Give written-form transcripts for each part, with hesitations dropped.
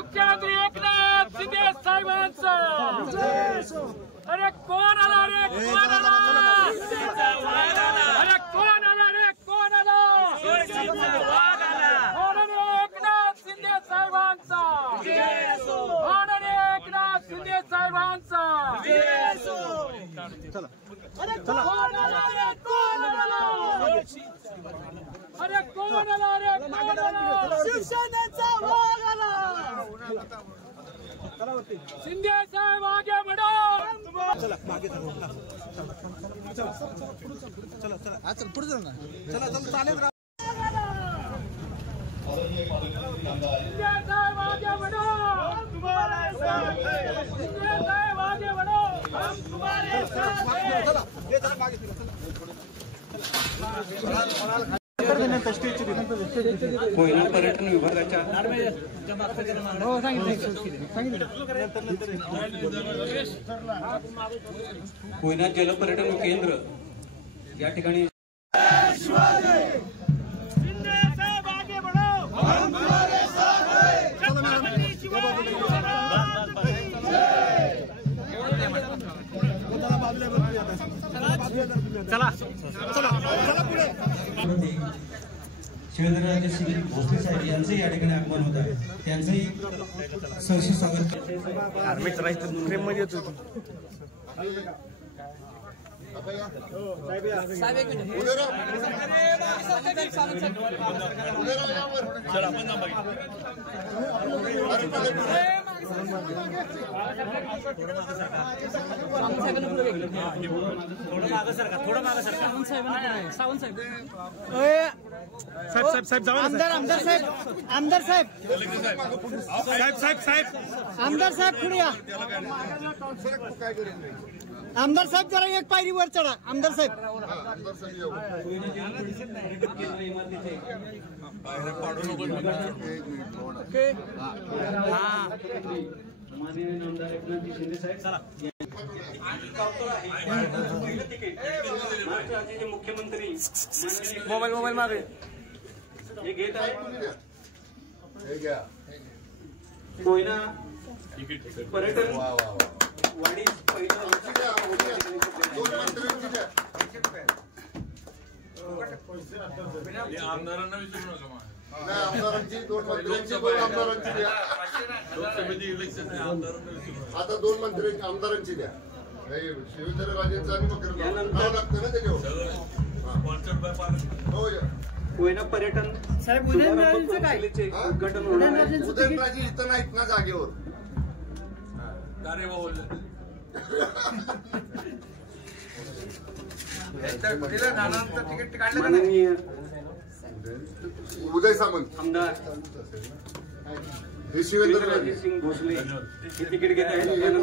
मुख्यमंत्री एकनाथ शिंदे साहेबांचा अरे कोण आला रे कोण आला अरे कोण आला रे कोण आला एकनाथ शिंदे साहेबांचा एकनाथ शिंदे साहेबांचा अरे कोण आला रे कोण आला अरे कोण आला रे कोण आला शिवसेनेचा वाघ आला शिंदे साहेब आगे बढ़ो चला मागे चला चला चला चला चला पुढे चला ना चला चला चालेल शिंदे साहेब आगे बढ़ो हम तुम्हारे साथ हैं शिंदे साहेब आगे बढ़ो हम तुम्हारे साथ हैं चला ये चला मागे चला कोयना पर्यटन विभागाच्या कोयना जलपर्यटन केंद्र या ठिकाणी चला चला चला पुढे शिवेंद्रराजे सिंग भोसले साहेब यांचं या ठिकाणी आगमन होत आहे त्यांचंही सहर्ष स्वागत थोडं मागं सरका सावंत साहेब साहेब जाऊ आमदार साहेब आमदार साहेब आमदार साहेब पुढे या आमदार साहेब जरा एक पायरी वर चढा आमदार साहेब माननीय आमदार एकनाथजी शिंदे साहेब चला महाराष्ट्राचे मुख्यमंत्री मोबाईल मागे हे घेत आहे कोयना पर्यटन वाडी आमदारांना विचारू नका आता दोन मंत्री आमदारांची द्या शिवेंद्रराजेंचा आणि मग नाव लागतं ना त्याच्यावर कोयना पर्यटन साहेब उदयनराजेंचं काय उद्घाटन होणार आहे उदयनराजे इथं नाहीत ना जागेवर माननीय उदय सामंत आमदार शिवेंद्रराजे सिंग भोसले हे तिकीट घेत आहेत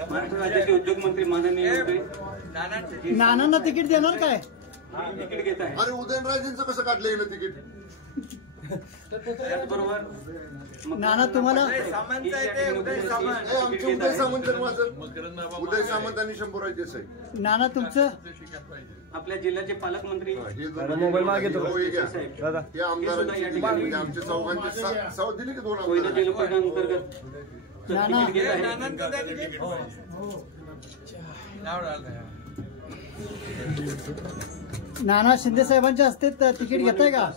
महाराष्ट्र राज्याचे उद्योग मंत्री माननीय नानांना तिकीट देणार काय तिकीट घेत आहे. अरे उदयनराजेंचं कसं काढलं गेलं तिकीट? त्याचबरोबर नाना तुम्हाला उदय सामंत आमचं उदय सामंत माझं मकरंद बाबा उदय सामंत आणि शंभूराज देसाई नाना तुमचं आपल्या जिल्ह्याचे पालकमंत्री मोबाईल मागितलं हे आमदारांची म्हणजे आमच्या चौघांचे साव दिली की 2 कोयना आमदार जलपर्णी अंतर्गत नाना तिकीट घेत आहे. नाना शिंदे साहेबांच्या हस्ते तिकीट घेताय का?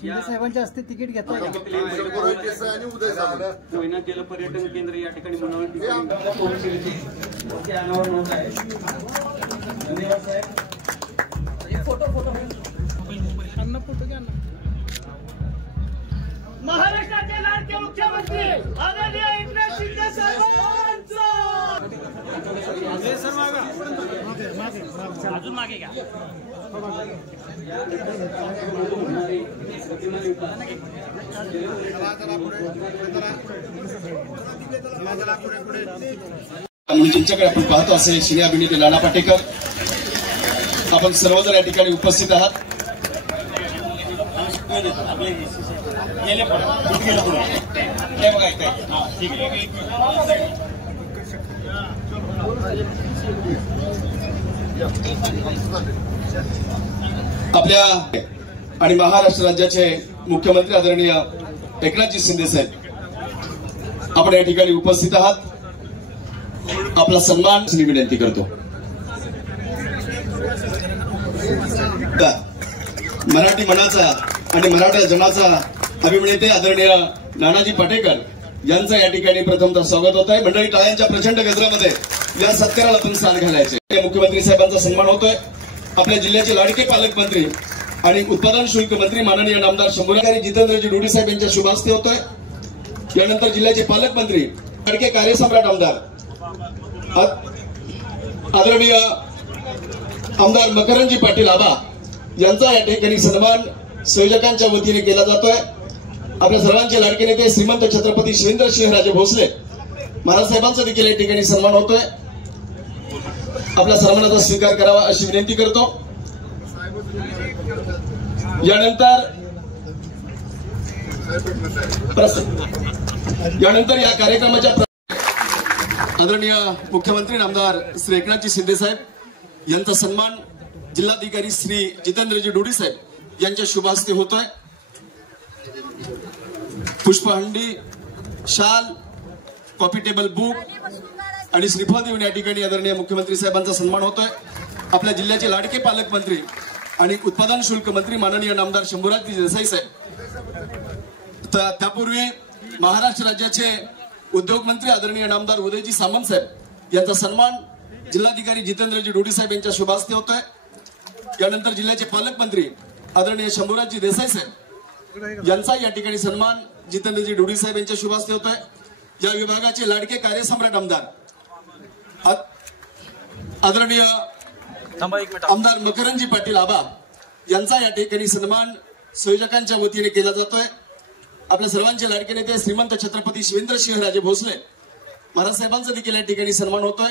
शिंदे साहेबांच्या हस्ते तिकीट घेताय का? शंभूराज देसाई आणि उदय सामंत कोयना जलपर्यटन केंद्र या ठिकाणी हे आमदार अनावर नोंद आहे. धन्यवाद साहेब. महाराष्ट्राचे लाडके मुख्यमंत्री आदरणीय एकनाथ शिंदे साहेबांचा अजून मागे घ्या. म्हणून तुमच्याकडे आपण पाहतो असे श्री अभिनेते नाना पाटेकर आपण सर्वजण या ठिकाणी उपस्थित आहात. आपल्या आणि महाराष्ट्र राज्याचे मुख्यमंत्री आदरणीय एकनाथजी शिंदे साहेब आपण या ठिकाणी उपस्थित आहात. आपला सन्मान विनंती करतो. मराठी मनाचा आणि मराठा जनाचा अभिनेते आदरणीय नानाजी पाटेकर यांचं या ठिकाणी प्रथमतः स्वागत होत आहे. मंडळी टाळ्यांच्या प्रचंड गजरामध्ये या सत्काराला पण स्थान घालायचे. मुख्यमंत्री साहेबांचा सन्मान होतोय. आपल्या जिल्ह्याचे लाडके पालकमंत्री आणि उत्पादन शुल्क मंत्री माननीय नामदार शंभूराज जितेंद्रजी डोडी साहेब यांच्या शुभ हस्ते होतोय. यानंतर जिल्ह्याचे पालकमंत्री लाडके कार्यसम्राट आमदार आदरणीय आमदार मकरंदजी पाटील आबा यांचा या ठिकाणी सन्मान संयोजकांच्या वतीने केला जातोय. आपल्या सर्वांचे लाडके नेते श्रीमंत छत्रपती शिवेंद्रसिंहराजे भोसले महाराज साहेबांचा देखील या ठिकाणी सन्मान होतोय. आपल्या सन्मानाचा स्वीकार करावा अशी विनंती करतो. यानंतर या कार्यक्रमाच्या आदरणीय मुख्यमंत्री नामदार श्री एकनाथजी शिंदे साहेब यांचा सन्मान जिल्हाधिकारी श्री जितेंद्रजी डोडी साहेब यांच्या शुभ हस्ते होतोय. पुष्पहंडी, शाल, कॉफी टेबल बुक आणि श्रीफळ देऊन या ठिकाणी आदरणीय मुख्यमंत्री साहेबांचा सन्मान होतोय. आपल्या जिल्ह्याचे लाडके पालकमंत्री आणि उत्पादन शुल्क मंत्री माननीय नामदार शंभूराज देसाई साहेब, त्यापूर्वी महाराष्ट्र राज्याचे उद्योग मंत्री आदरणीय नामदार उदयजी सामंत साहेब यांचा सन्मान जिल्हाधिकारी जितेंद्रजी डोडी साहेब यांच्या शुभ हस्ते होतोय. यानंतर जिल्ह्याचे पालकमंत्री आदरणीय शंभूराज देसाई साहेब यांचा या ठिकाणी सन्मान जितेंद्रजी डोडी साहेब यांच्या शुभ हस्ते होतोय. या विभागाचे लाडके कार्यसम्राट आमदार आदरणीय आमदार मकरंदजी पाटील आबा यांचा या ठिकाणी सन्मान संयोजकांच्या वतीने केला जातोय. आपल्या सर्वांचे लाडके नेते श्रीमंत छत्रपती शिवेंद्रसिंहराजे भोसले महाराज साहेबांचा देखील या ठिकाणी सन्मान होतोय.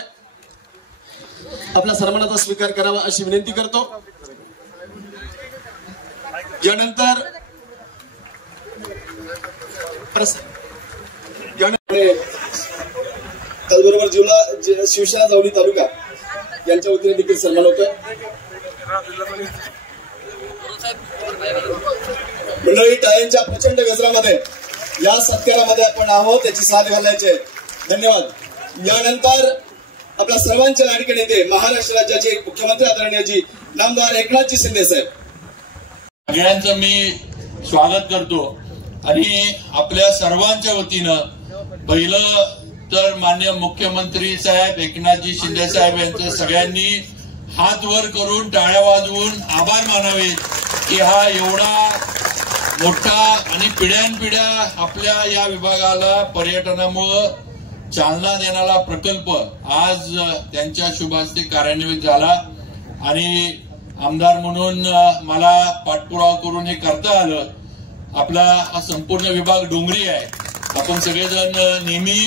आपल्या सन्मानाचा स्वीकार करावा अशी विनंती करतो. यानंतर त्याचबरोबर शिवसेना जावली तालुका यांच्या वतीने देखील सन्मान होतोय. मंडळी टाळ्यांच्या प्रचंड गजरामध्ये या सत्कारामध्ये आपण आहोत, त्याची साथ घालायचे. धन्यवाद. यानंतर आपल्या सर्वांचे लाडके नेते महाराष्ट्र राज्याचे मुख्यमंत्री आदरणीयजी नामदार एकनाथजी शिंदे साहेब, सगळ्यांचं मी स्वागत करतो. आणि आपल्या सर्वांच्या वतीनं पहिलं तर माननीय मुख्यमंत्री साहेब एकनाथजी शिंदे साहेब यांचं सगळ्यांनी हात वर करून टाळ्या वाजवून आभार मानावेत की हा एवढा मोठा आणि पिढ्यानपिढ्या आपल्या या विभागाला पर्यटनामुळे चालना देणारा प्रकल्प आज त्यांच्या शुभ हस्ते कार्यान्वित झाला. आणि आमदार म्हणून मला पाठपुरावा करून हे करता आलं. आपला हा संपूर्ण विभाग डोंगरी आहे. आपण सगळेजण नेहमी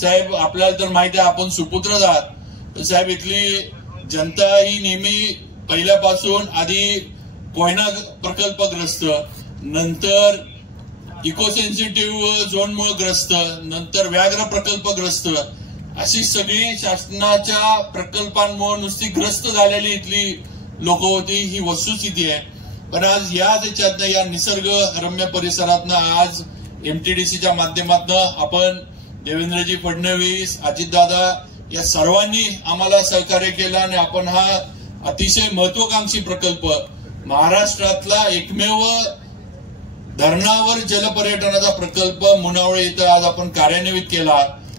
साहेब, आपल्याला तर माहिती आहे आपण सुपुत्रच आहात साहेब, इथली जनता ही नेहमी पहिल्यापासून आधी कोयना प्रकल्पग्रस्त, नंतर इको सेन्सिटिव्ह झोनमुळे ग्रस्त, नंतर व्याघ्र प्रकल्पग्रस्त, अशी सगळी शासनाच्या प्रकल्पांमुळे नुसती ग्रस्त झालेली इथली लोक होती, ही वस्तुस्थिती आहे. पण आज या त्याच्यातनं, या निसर्ग रम्य परिसरातनं आज एमटीडीसीच्या माध्यमातून आपण देवेंद्रजी फडणवीस, अजितदादा या सर्वांनी आम्हाला सहकार्य केलं आणि आपण हा अतिशय महत्वाकांक्षी प्रकल्प, महाराष्ट्रातला एकमेव धरणावर जलपर्यटनाचा प्रकल्प मुनावळे इथं आज आपण कार्यान्वित केला.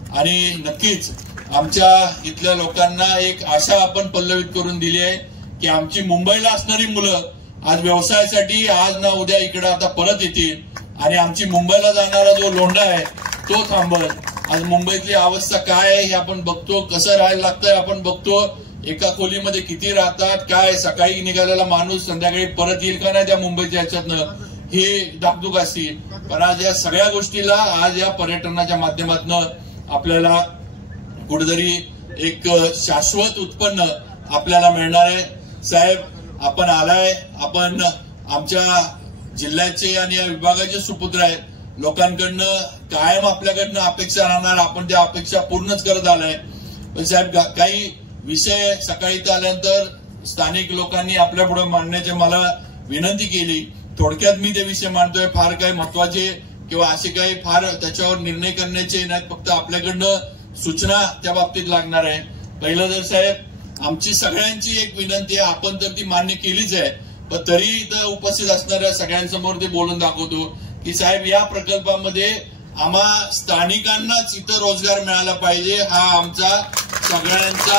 आणि नक्कीच आमच्या इथल्या लोकांना एक आशा आपण पल्लवित करून दिली आहे की आमची मुंबईला असणारी मुलं आज व्यवसायासाठी आज ना उद्या इकडे आता परत येतील आणि आमची मुंबईला जाणारा जो लोंढा आहे तो थांबल. आज मुंबईतली अवस्था काय आहे हे आपण बघतो, कसं राहायला लागतंय आपण बघतो, एका खोलीमध्ये किती राहतात, काय सकाळी निघालेला माणूस संध्याकाळी परत येईल का नाही त्या मुंबईच्या ह्याच्यातनं, हे धाकधूक असते. पण आज या सगळ्या गोष्टीला आज या पर्यटनाच्या माध्यमातून आपल्याला कुठेतरी एक शाश्वत उत्पन्न आपल्याला मिळणार आहे. साहेब, आपण आलाय, आपण आमच्या जिल्ह्याचे आणि या विभागाचे सुपुत्र आहेत. लोकांकडनं कायम आपल्याकडनं अपेक्षा राहणार, आपण त्या अपेक्षा पूर्णच करत आलाय. पण साहेब, काही विषय सकाळी इथं आल्यानंतर स्थानिक लोकांनी आपल्या पुढे मांडण्याची मला विनंती केली. थोडक्यात मी ते विषय मांडतोय. फार काही महत्वाचे किंवा असे काही फार त्याच्यावर निर्णय करण्याचे नाहीत, फक्त आपल्याकडनं सूचना त्या बाबतीत लागणार आहे. पहिलं तर साहेब, आमची सगळ्यांची एक विनंती आहे, आपण तर ती मान्य केलीच आहे, पण तरी इथं उपस्थित असणाऱ्या सगळ्यांसमोर ते बोलून दाखवतो की साहेब, या प्रकल्पामध्ये आम्हा स्थानिकांनाच इथं रोजगार मिळाला पाहिजे. हा आमचा सगळ्यांचा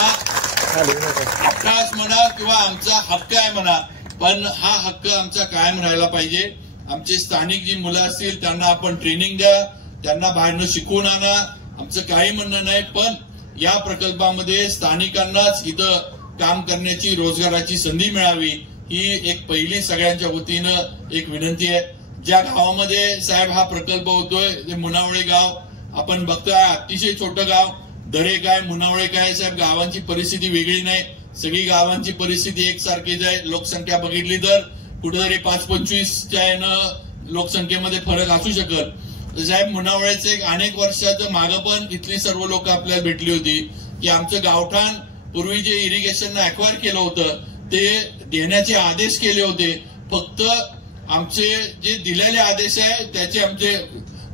हक्क म्हणा किंवा आमचा हक्क आहे म्हणा, पण हा हक्क आमचा कायम राहायला पाहिजे. आमचे स्थानिक जी मुलं असतील त्यांना आपण ट्रेनिंग द्या, त्यांना बाहेरनं शिकवून आणा, आमचं काही म्हणणं नाही, पण या प्रकल्पामध्ये स्थानिकांनाच इथं काम करण्याची, रोजगाराची संधी मिळावी, ही एक पहिली सगळ्यांच्या वतीनं एक विनंती आहे. ज्या गावामध्ये साहेब हा प्रकल्प होतोय ते मुनावळे गाव आपण बघतोय, अतिशय छोटं गाव. दरे काय, मुनावळे काय, साहेब गावांची परिस्थिती वेगळी नाही, सगळी गावांची परिस्थिती एकसारखीच आहे. लोकसंख्या बघितली तर कुठेतरी 5-25च्या लोकसंख्येमध्ये फरक असू शकल. साहेब, मुनावळ्याचे एक अनेक वर्षाचं मागं पण इथली सर्व लोक आपल्याला भेटली होती की आमचं गावठाण पूर्वी जे इरिगेशन अक्वायर केलं होतं ते देण्याचे आदेश केले होते, फक्त आमचे जे दिलेले आदेश आहे त्याचे आमचे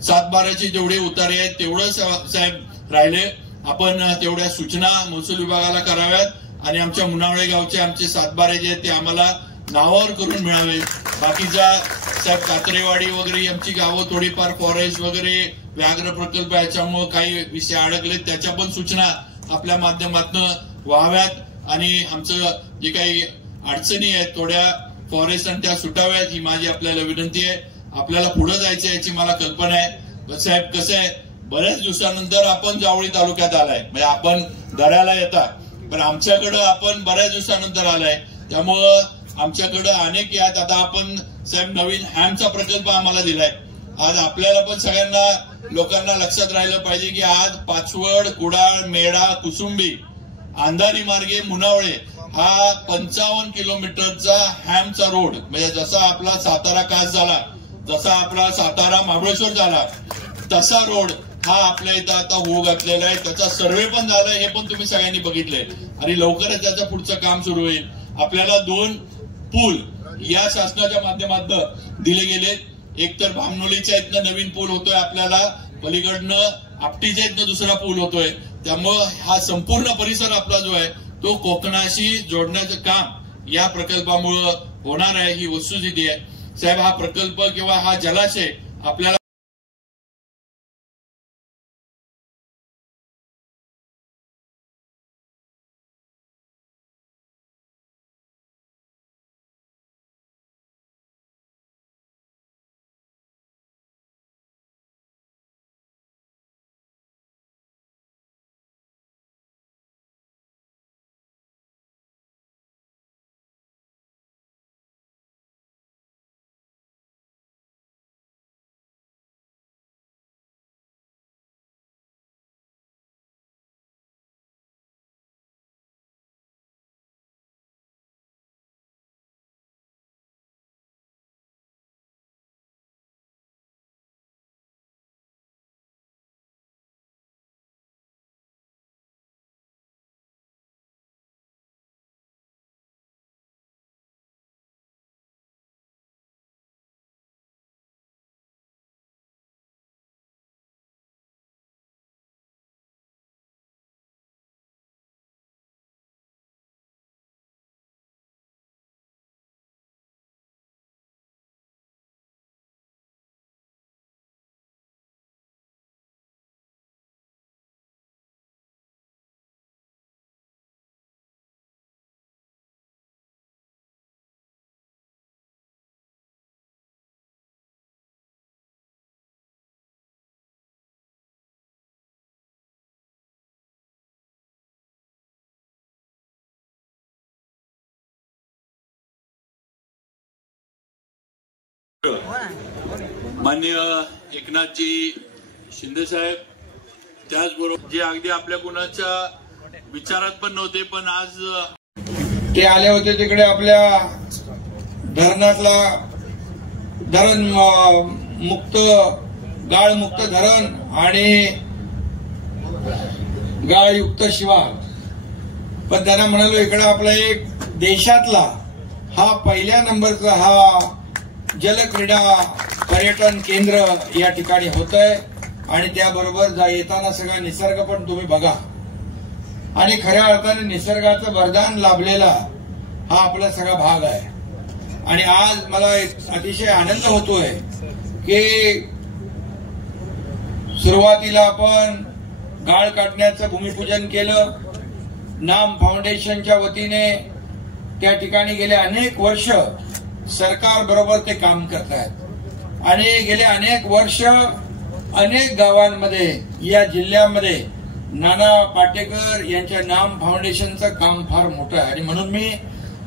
7-12चे जेवढे उतारे आहेत तेवढं साहेब राहिले. आपण तेवढ्या सूचना महसूल विभागाला कराव्यात आणि आमच्या मुनावळे गावचे आमचे 7-12 जे आहेत ते आम्हाला नावावर करून मिळावे. बाकीच्या साहेब कात्रेवाडी वगैरे आमची गावं थोडीफार फॉरेस्ट वगैरे व्याघ्र प्रकल्प याच्यामुळे काही विषय अडकले, त्याच्या पण सूचना आपल्या माध्यमातून व्हाव्यात आणि आमचं जे काही अडचणी आहेत थोड्या फॉरेस्ट आणि त्या सुटाव्यात, ही माझी आपल्याला विनंती आहे. आपल्याला पुढे जायचं याची मला कल्पना आहे. साहेब, कसं आहे, बऱ्याच दिवसानंतर आपण जावळी तालुक्यात आलाय, म्हणजे आपण दऱ्याला येता, पण आमच्याकडं आपण बऱ्याच दिवसानंतर आलाय, त्यामुळं आमच्याकडं अनेक यात आता आपण साहेब नवीन हॅमचा प्रकल्प आम्हाला दिलाय. आज आपल्याला पण सगळ्यांना लोकांना लक्षात राहिलं पाहिजे की आज पाचवड, कुडाळ, मेढा, कुसुंबी, अंधारी मार्गे मुनावळे हा 55 किलोमीटरचा हॅमचा रोड, म्हणजे जसा आपला सातारा कास झाला, जसा आपला सातारा महाबळेश्वर झाला, तसा रोड हा आपल्या इथं आता होऊ घातलेला आहे. त्याचा सर्वे पण झालाय, हे पण तुम्ही सगळ्यांनी बघितलंय आणि लवकरच त्याचं पुढचं काम सुरू होईल. आपल्याला 2 पूल या शासनाच्या माध्यमातून दिले गेले. एक तर भामनोलीच्या इथनं नवीन पूल होतोय आपल्याला, पलीकडनं आपटीच्या इथनं दुसरा पूल होतोय. त्यामुळं हा संपूर्ण परिसर आपला जो आहे तो कोकणाशी जोडण्याचं काम या प्रकल्पामुळे होणार आहे, ही वस्तुस्थिती आहे. साहेब, हा प्रकल्प किंवा हा जलाशय आपल्याला माननीय एकनाथजी शिंदे साहेब, त्याचबरोबर जे अगदी आपल्या कुणाच्या विचारात पण नव्हते, पण आज ते आले होते तिकडे आपल्या धरणातला धरण मुक्त गाळमुक्त धरण आणि गाळयुक्त शिवार, पण त्यांना म्हणालो इकडे आपला एक देशातला हा पहिल्या नंबरचा हा जलक्रीडा पर्यटन केंद्र या ठिकाणी होत आहे आणि त्याबरोबर येताना सगळा निसर्ग पण तुम्ही बघा आणि खऱ्या अर्थाने निसर्गाचं वरदान लाभलेला हा आपला सगळा भाग आहे. आणि आज मला एक अतिशय आनंद होतोय की सुरुवातीला आपण गाळ काढण्याचं भूमिपूजन केलं. नाम फाउंडेशनच्या वतीने त्या ठिकाणी गेले अनेक वर्ष सरकार बरोबर ते काम करत आहेत आणि गेले अनेक वर्ष अनेक गावांमध्ये या जिल्ह्यामध्ये नाना पाटेकर यांच्या नाम फाउंडेशनचं काम फार मोठं आहे आणि म्हणून मी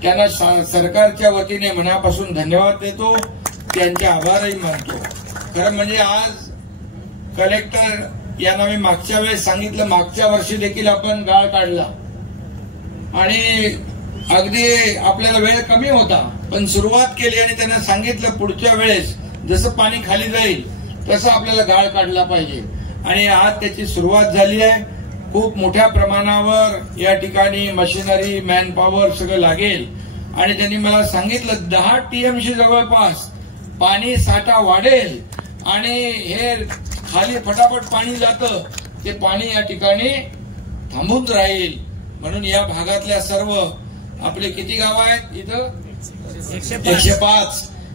त्यांना सरकारच्या वतीने मनापासून धन्यवाद देतो, त्यांचे आभारही मानतो. खरं म्हणजे आज कलेक्टर यांना मी मागच्या वेळेस सांगितलं, मागच्या वर्षी देखील आपण गाळ काढला आणि अगदी आपल्याला वेळ कमी होता, पण सुरुवात केली आणि त्यांना सांगितलं पुढच्या वेळेस जसं पाणी खाली जाईल तसं आपल्याला गाळ काढला पाहिजे आणि आज त्याची सुरुवात झाली आहे. खूप मोठ्या प्रमाणावर या ठिकाणी मशिनरी मॅनपॉवर सगळं लागेल आणि त्यांनी मला सांगितलं 10 TMC जवळपास पाणी साठा वाढेल आणि हे खाली फटाफट पाणी जातं ते पाणी या ठिकाणी थांबून राहील. म्हणून या भागातल्या सर्व आपले किती गावं आहेत इथं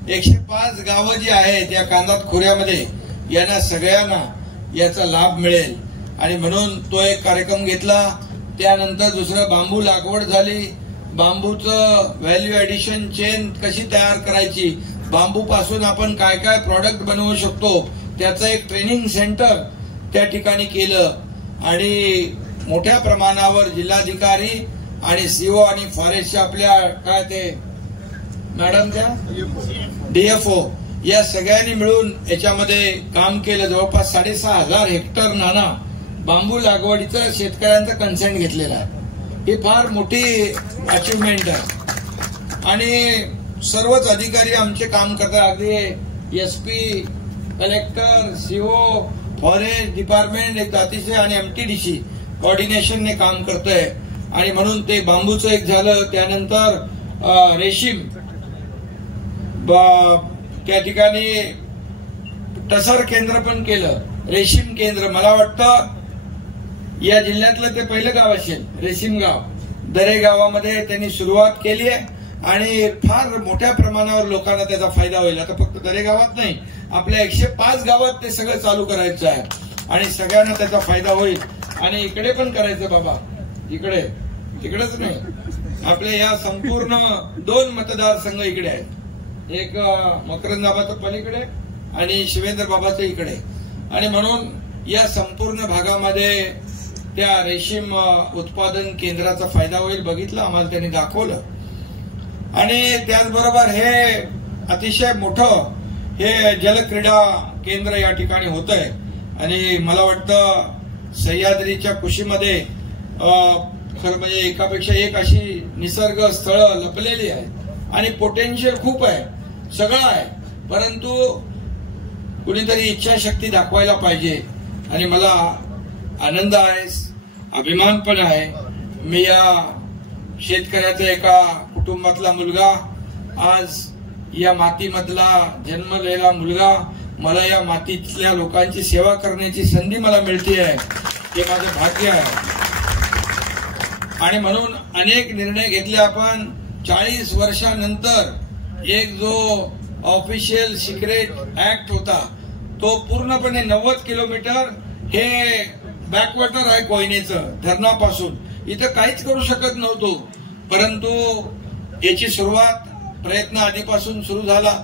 105 गावं जी आहेत या कांदात खोऱ्यामध्ये यांना सगळ्यांना याचा लाभ मिळेल आणि म्हणून तो एक कार्यक्रम घेतला. त्यानंतर दुसरं बांबू लागवड झाली, बांबूचं व्हॅल्यू ऍडिशन चेन कशी तयार करायची, बांबू पासून आपण काय काय प्रॉडक्ट बनवू शकतो त्याचं एक ट्रेनिंग सेंटर त्या ठिकाणी केलं आणि मोठ्या प्रमाणावर जिल्हाधिकारी आणि सीओ आणि फॉरेस्टच्या आपल्या काय ते मॅडमच्या DFO या सगळ्यांनी मिळून याच्यामध्ये काम केलं. जवळपास 6,500 हेक्टर नाना बांबू लागवडीचं शेतकऱ्यांचं कन्सेंट घेतलेलं आहे. ही फार मोठी अचिव्हमेंट आहे आणि सर्वच अधिकारी आमचे काम करतात. अगदी SP, collector, CO, forest department एक अतिशय आणि MTDC कोऑर्डिनेशनने काम करतंय आणि म्हणून ते बांबूचं एक झालं. त्यानंतर रेशीम त्या ठिकाणी टसर केंद्र पण केलं, रेशीम केंद्र. मला वाटतं या जिल्ह्यातलं ते पहिलं गाव असेल रेशीम गाव. दरे गावामध्ये त्यांनी सुरुवात केली आहे आणि फार मोठ्या प्रमाणावर लोकांना त्याचा फायदा होईल. आता फक्त दरे गावात नाही, आपल्या 105 गावात ते सगळं चालू करायचं आहे आणि सगळ्यांना त्याचा फायदा होईल. आणि इकडे पण करायचं बाबा, तिकडेच नाही, आपल्या या संपूर्ण 2 मतदारसंघ इकडे आहेत, एक मकरंदाबाचं पलीकडे आणि शिवेंद्र बाबाचं इकडे. आणि म्हणून या संपूर्ण भागामध्ये त्या रेशीम उत्पादन केंद्राचा फायदा होईल. बघितलं, आम्हाला त्यांनी दाखवलं. आणि त्याचबरोबर हे अतिशय मोठं हे जलक्रीडा केंद्र या ठिकाणी होत आहे आणि मला वाटतं सह्याद्रीच्या कुशीमध्ये खरं म्हणजे एकापेक्षा एक अशी निसर्ग स्थळं लपलेली आहेत आणि पोटेन्शियल खूप आहे, सगळं आहे, परंतु कुणीतरी इच्छाशक्ती दाखवायला पाहिजे. आणि मला आनंद आहे, अभिमान पण आहे. मी या शेतकऱ्याचा एका कुटुंबातला मुलगा, आज या मातीमधला जन्मलेला मुलगा, मला या मातीतल्या लोकांची सेवा करण्याची संधी मला मिळते आहे, हे माझं भाग्य आहे. आणि म्हणून अनेक निर्णय घेतले आपण. 40 वर्षानंतर एक जो ऑफिशियल सिक्रेट ऍक्ट होता तो पूर्णपणे 90 किलोमीटर हे बॅकवॉटर आहे कोयनेचं धरणापासून, इथं काहीच करू शकत नव्हतो, परंतु याची सुरुवात प्रयत्न आधीपासून सुरू झाला